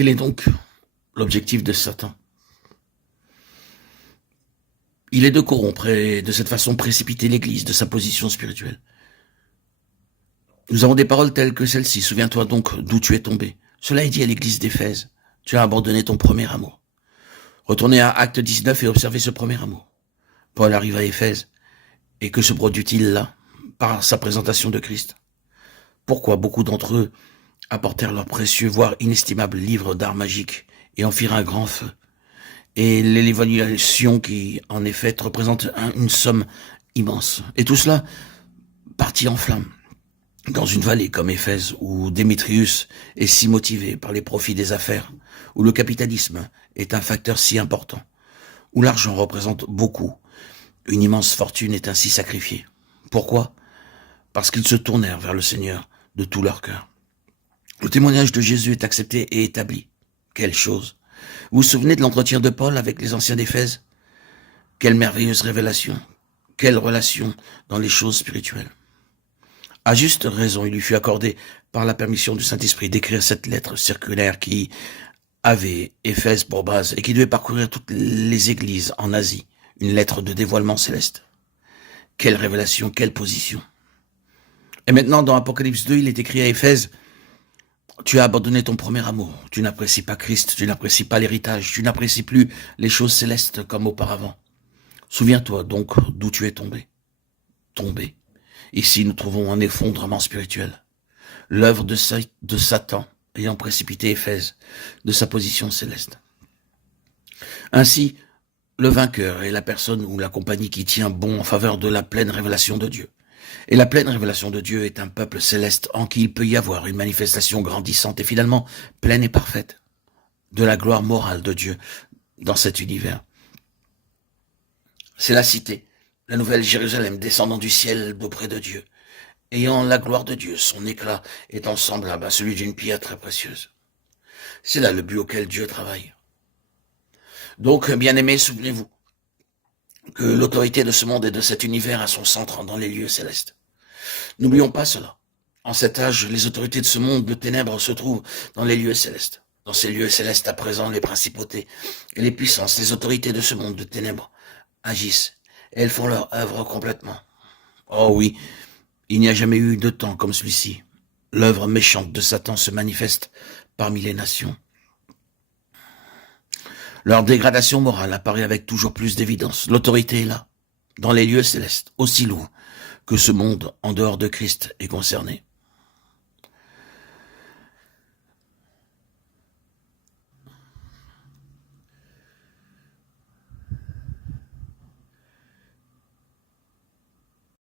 Quel est donc l'objectif de Satan? Il est de corrompre et de cette façon précipiter l'Église de sa position spirituelle. Nous avons des paroles telles que celle-ci. Souviens-toi donc d'où tu es tombé. Cela est dit à l'Église d'Éphèse. Tu as abandonné ton premier amour. Retournez à Acte 19 et observez ce premier amour. Paul arrive à Éphèse. Et que se produit-il là, par sa présentation de Christ? Pourquoi beaucoup d'entre eux apportèrent leurs précieux, voire inestimables livres d'art magique et en firent un grand feu? Et l'évaluation qui, en effet, représente une somme immense. Et tout cela partit en flammes. Dans une vallée comme Éphèse, où Démétrius est si motivé par les profits des affaires, où le capitalisme est un facteur si important, où l'argent représente beaucoup, une immense fortune est ainsi sacrifiée. Pourquoi? Parce qu'ils se tournèrent vers le Seigneur de tout leur cœur. Le témoignage de Jésus est accepté et établi. Quelle chose! Vous vous souvenez de l'entretien de Paul avec les anciens d'Éphèse? Quelle merveilleuse révélation! Quelle relation dans les choses spirituelles! À juste raison, il lui fut accordé par la permission du Saint-Esprit d'écrire cette lettre circulaire qui avait Éphèse pour base et qui devait parcourir toutes les églises en Asie, une lettre de dévoilement céleste. Quelle révélation, quelle position! Et maintenant, dans Apocalypse 2, il est écrit à Éphèse: tu as abandonné ton premier amour, tu n'apprécies pas Christ, tu n'apprécies pas l'héritage, tu n'apprécies plus les choses célestes comme auparavant. Souviens-toi donc d'où tu es tombé. Tombé. Ici, nous trouvons un effondrement spirituel. L'œuvre de Satan ayant précipité Éphèse de sa position céleste. Ainsi, le vainqueur est la personne ou la compagnie qui tient bon en faveur de la pleine révélation de Dieu. Et la pleine révélation de Dieu est un peuple céleste en qui il peut y avoir une manifestation grandissante et finalement pleine et parfaite de la gloire morale de Dieu dans cet univers. C'est la cité, la nouvelle Jérusalem descendant du ciel d'auprès de Dieu, ayant la gloire de Dieu, son éclat étant semblable à celui d'une pierre très précieuse. C'est là le but auquel Dieu travaille. Donc, bien-aimés, souvenez-vous que l'autorité de ce monde et de cet univers a son centre dans les lieux célestes. N'oublions pas cela. En cet âge, les autorités de ce monde de ténèbres se trouvent dans les lieux célestes. Dans ces lieux célestes, à présent, les principautés et les puissances, les autorités de ce monde de ténèbres agissent. Et elles font leur œuvre complètement. Oh oui, il n'y a jamais eu de temps comme celui-ci. L'œuvre méchante de Satan se manifeste parmi les nations. Leur dégradation morale apparaît avec toujours plus d'évidence. L'autorité est là, dans les lieux célestes, aussi loin que ce monde en dehors de Christ est concerné.